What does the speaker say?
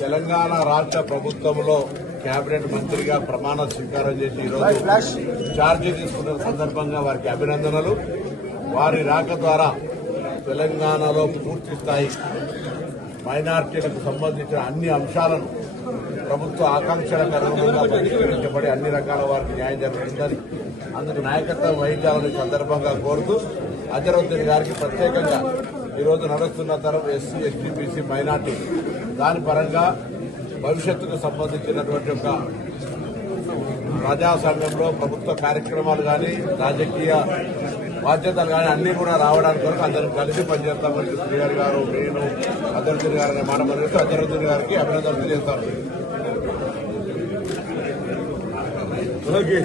తెలంగాణ రాష్ట్ర ప్రభుత్వంలో కేబినెట్ మంత్రిగా ప్రమాణ స్వీకారం చేసి ఈరోజు ఛార్జీ తీసుకున్న సందర్భంగా వారికి అభినందనలు. వారి రాక ద్వారా తెలంగాణలో పూర్తి స్థాయి మైనార్టీలకు సంబంధించిన అన్ని అంశాలను ప్రభుత్వ ఆకాంక్షలకు అనుగుణంగా పరిష్కరించబడి అన్ని రకాల వారికి న్యాయం జరుగుతుందని అందుకు నాయకత్వం వహించాలని సందర్భంగా కోరుతూ అజరుద్దీన్ గారికి ప్రత్యేకంగా ఈరోజు నడుస్తున్న తరం ఎస్సీ ఎస్టీ బీసీ మైనార్టీ దాని పరంగా భవిష్యత్తుకు సంబంధించినటువంటి ఒక ప్రజాస్వామ్యంలో ప్రభుత్వ కార్యక్రమాలు కానీ రాజకీయ బాధ్యతలు కానీ అన్నీ కూడా రావడానికి వరకు అందరం కలిసి పనిచేస్తామని శ్రీహర్ గారు నేను అజరుద్దీన్ గారు అనే మాట మరిస్తూ అజరుద్దీన్ గారికి అభినందనలు తెలియజేస్తాను. ఓకే